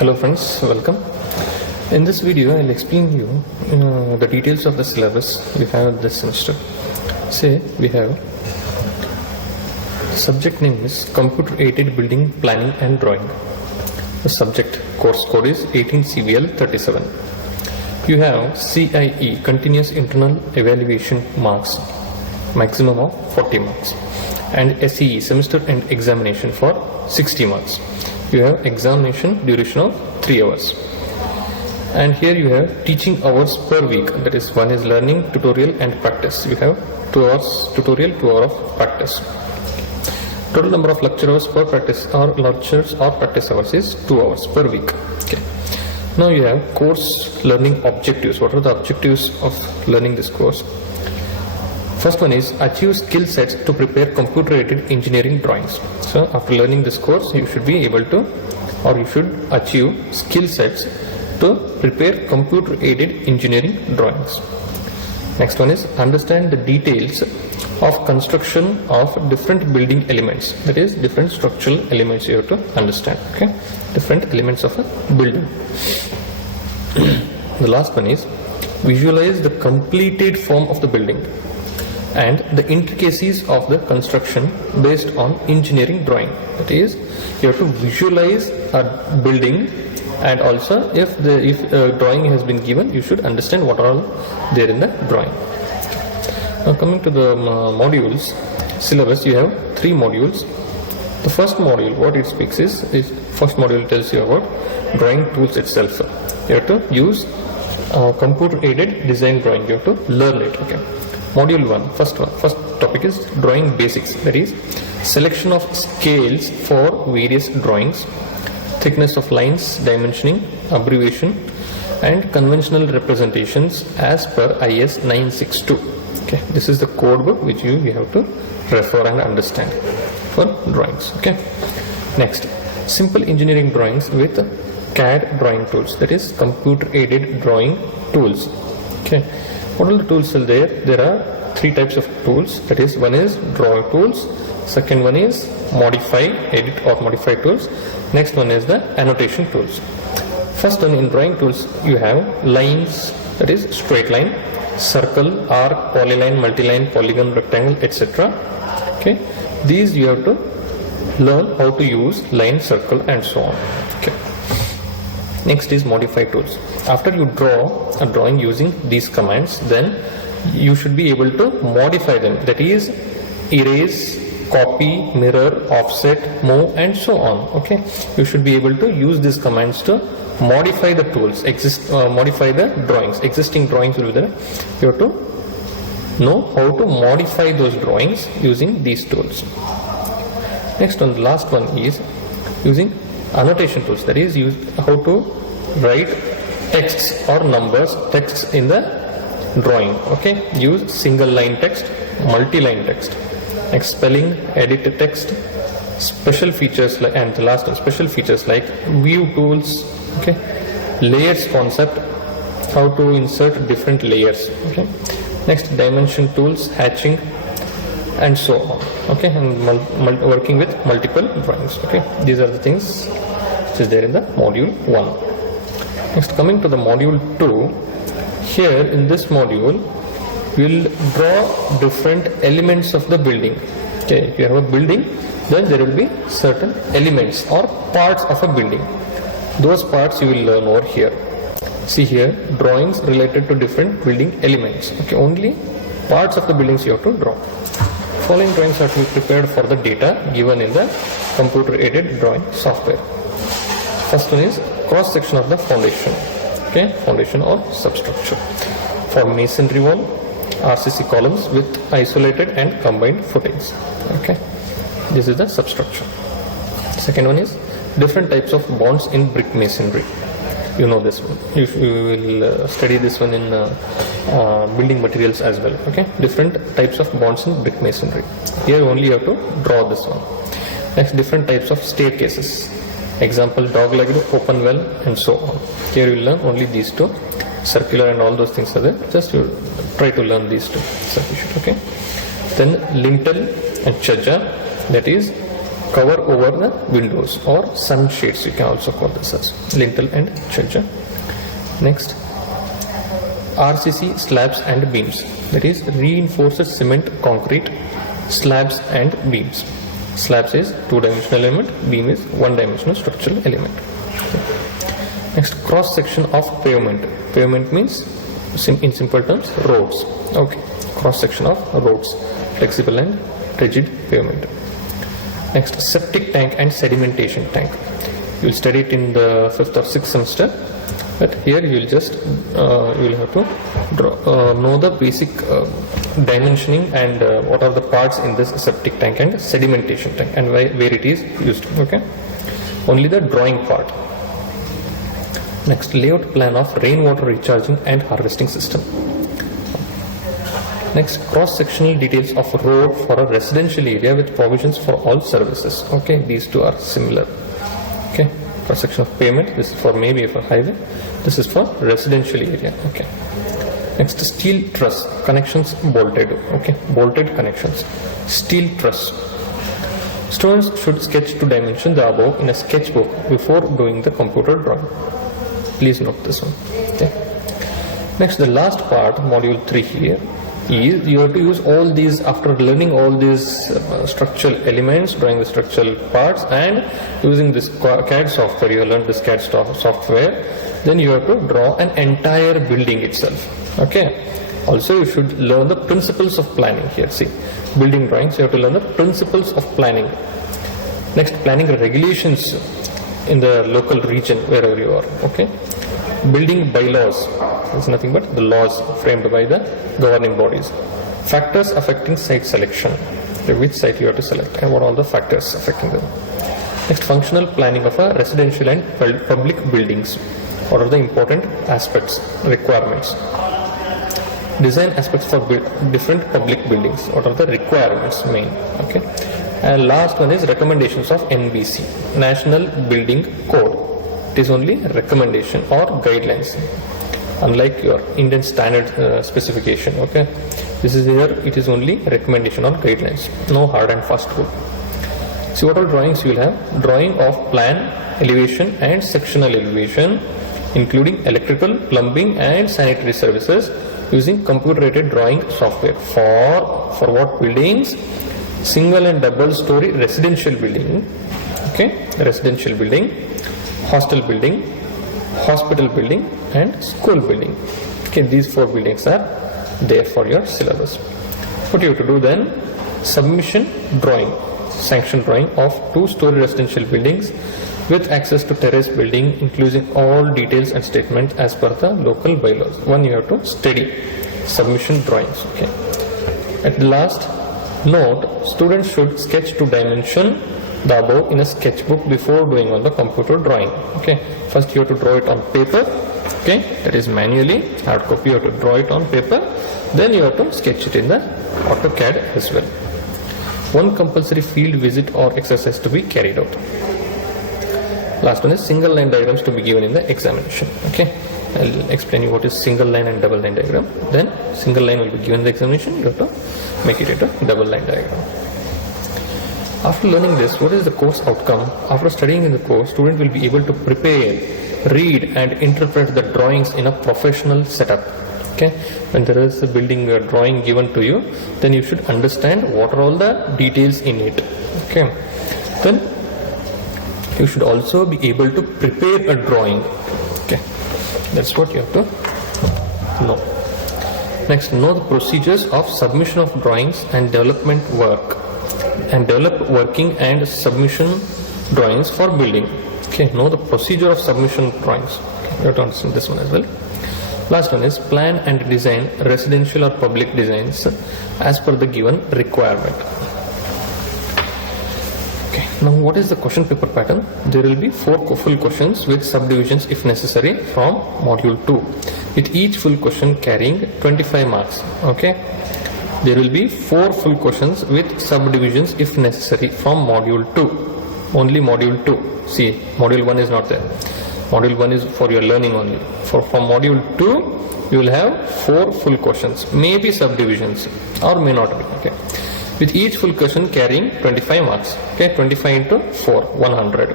Hello friends, welcome. In this video I will explain you the details of the syllabus we have this semester. Say we have subject name is Computer Aided Building Planning and Drawing. The subject course code is 18CVL37. You have CIE Continuous Internal Evaluation marks, maximum of 40 marks, and SEE Semester End Examination for 60 marks. You have examination duration of 3 hours, and here you have teaching hours per week, that is one is learning, tutorial and practice. You have 2 hours tutorial, 2 hours of practice. Total number of lecture hours per practice or lectures or practice hours is 2 hours per week. Okay. Now you have course learning objectives. What are the objectives of learning this course? First one is achieve skill sets to prepare computer aided engineering drawings. So after learning this course, you should be able to, or you should achieve skill sets to prepare computer aided engineering drawings. Next one is understand the details of construction of different building elements, that is different structural elements you have to understand. Okay, different elements of a building. The last one is visualize the completed form of the building and the intricacies of the construction based on engineering drawing. That is, you have to visualize a building, and also if drawing has been given, you should understand what are all there in the drawing. Now coming to the modules syllabus, you have 3 modules. The first module, what it speaks is first module tells you about drawing tools itself. You have to use computer aided design drawing. You have to learn it. Okay. Module 1, first topic is drawing basics, that is selection of scales for various drawings, thickness of lines, dimensioning, abbreviation and conventional representations as per IS 962. Okay, this is the code book which you have to refer and understand for drawings. Okay. Next, simple engineering drawings with CAD drawing tools, that is computer aided drawing tools. Okay. What are the tools are there? There are 3 types of tools, that is one is draw tools, second one is modify, edit or modify tools, next one is the annotation tools. First one, in drawing tools you have lines, that is straight line, circle, arc, polyline, multiline, polygon, rectangle, etc. Okay, these you have to learn how to use line, circle and so on. Okay. Next is modify tools. After you draw a drawing using these commands, then you should be able to modify them, that is erase, copy, mirror, offset, move and so on. Okay, you should be able to use these commands to modify the tools, modify the drawings. Existing drawings will be there. You have to know how to modify those drawings using these tools. Next one, the last one is using annotation tools, that is how to write texts or numbers, texts in the drawing. Okay, use single line text, multi-line text, next spelling, edit text, special features like, and the last one, special features like view tools. Okay, layers concept, how to insert different layers. Okay, next dimension tools, hatching and so on. Okay, and working with multiple drawings. Okay, these are the things which is there in the module 1. Next, coming to the module 2, here in this module we will draw different elements of the building. Okay, if you have a building, then there will be certain elements or parts of a building. Those parts you will learn over here. See here, drawings related to different building elements. Okay, only parts of the buildings you have to draw. Following drawings are to be prepared for the data given in the computer aided drawing software. First one is cross section of the foundation. Okay, foundation or substructure. For masonry wall, RCC columns with isolated and combined footings. Okay, this is the substructure. Second one is different types of bonds in brick masonry. You know this one. You will study this one in building materials as well. Okay, different types of bonds in brick masonry. Here only you have to draw this one. Next, different types of staircases. Example, dog-legged, open well and so on. Here you will learn only these 2. Circular and all those things are there. Just you try to learn these 2. Sufficient. Okay. Then lintel and chaja, that is cover over the windows, or sunshades you can also call this as lintel and church. Next, RCC slabs and beams, that is reinforced cement concrete slabs and beams. Slabs is two-dimensional element, beam is one-dimensional structural element. Next, cross section of pavement. Pavement means in simple terms roads. Okay, cross section of roads, flexible and rigid pavement. Next, septic tank and sedimentation tank. You will study it in the 5th or 6th semester, but here you will just you will have to know the basic dimensioning and what are the parts in this septic tank and sedimentation tank and where it is used. Okay, only the drawing part. Next, layout plan of rainwater recharging and harvesting system. Next, cross-sectional details of road for a residential area with provisions for all services. Okay, these two are similar. Okay, cross-section of pavement, this is for maybe for highway, this is for residential area. Okay. Next, steel truss connections bolted. Okay, bolted connections, steel truss. Students should sketch to dimension the above in a sketchbook before doing the computer drawing. Please note this one. Okay. Next, the last part, module 3 here, is you have to use all these, after learning all these structural elements, drawing the structural parts and using this CAD software, you learn this CAD software, then you have to draw an entire building itself. Okay. Also, you should learn the principles of planning here. See, building drawings, you have to learn the principles of planning. Next, planning regulations in the local region wherever you are. Okay. Building bylaws is nothing but the laws framed by the governing bodies. Factors affecting site selection, which site you have to select and what are all the factors affecting them. Next, functional planning of a residential and public buildings. What are the important aspects, requirements. Design aspects for different public buildings. What are the requirements main? Okay. And last one is recommendations of NBC, National Building Code. It is only recommendation or guidelines, unlike your Indian standard specification. Okay, this is here, it is only recommendation or guidelines, no hard and fast rule. See what all drawings you will have. Drawing of plan, elevation and sectional elevation, including electrical, plumbing and sanitary services using computer aided drawing software. For what buildings? Single and double story residential building. Okay, residential building, hostel building, hospital building and school building. Okay, these 4 buildings are there for your syllabus. What you have to do then? Submission drawing, sanction drawing of 2-story residential buildings with access to terrace building, including all details and statements as per the local bylaws. One you have to study, submission drawings. Okay. At the last note, students should sketch to dimension the above in a sketchbook before doing on the computer drawing. Okay, first you have to draw it on paper. Okay, that is manually, hard copy you have to draw it on paper, then you have to sketch it in the AutoCAD as well. One compulsory field visit or exercise to be carried out. Last one is single line diagrams to be given in the examination. Okay, I'll explain you what is single line and double line diagram. Then single line will be given in the examination, you have to make it into double line diagram. After learning this, what is the course outcome? After studying in the course, student will be able to prepare, read and interpret the drawings in a professional setup. Okay, when there is a building drawing given to you, then you should understand what are all the details in it. Okay, then you should also be able to prepare a drawing. Okay, that's what you have to know. Next, know the procedures of submission of drawings and development work, and develop working and submission drawings for building. Okay, know the procedure of submission drawings. Okay, you have to understand this one as well. Last one is plan and design residential or public designs as per the given requirement. Okay, now what is the question paper pattern? There will be 4 full questions with subdivisions if necessary from module 2, with each full question carrying 25 marks. Okay, there will be 4 full questions with subdivisions if necessary from module 2, only module 2. See, module 1 is not there. Module 1 is for your learning only. From module 2, you will have 4 full questions, maybe subdivisions or may not be. Okay. with each full question carrying 25 marks. Okay, 25 into 4, 100.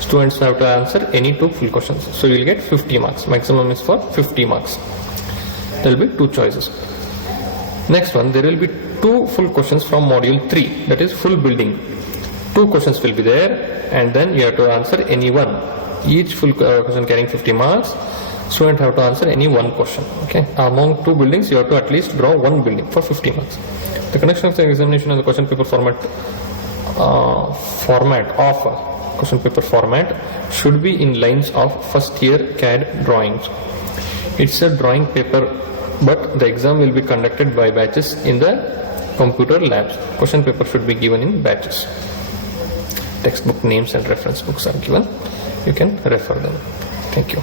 Students have to answer any 2 full questions. So you will get 50 marks. Maximum is for 50 marks. There will be 2 choices. Next one, there will be 2 full questions from module 3, that is full building. 2 questions will be there, and then you have to answer any one. Each full question carrying 50 marks. Student have to answer any 1 question. Okay, among 2 buildings you have to at least draw 1 building for 50 marks. The conduction of the examination and the question paper format question paper format should be in lines of first year CAD drawings. It's a drawing paper, but the exam will be conducted by batches in the computer labs. Question paper should be given in batches. Textbook names and reference books are given. You can refer them. Thank you.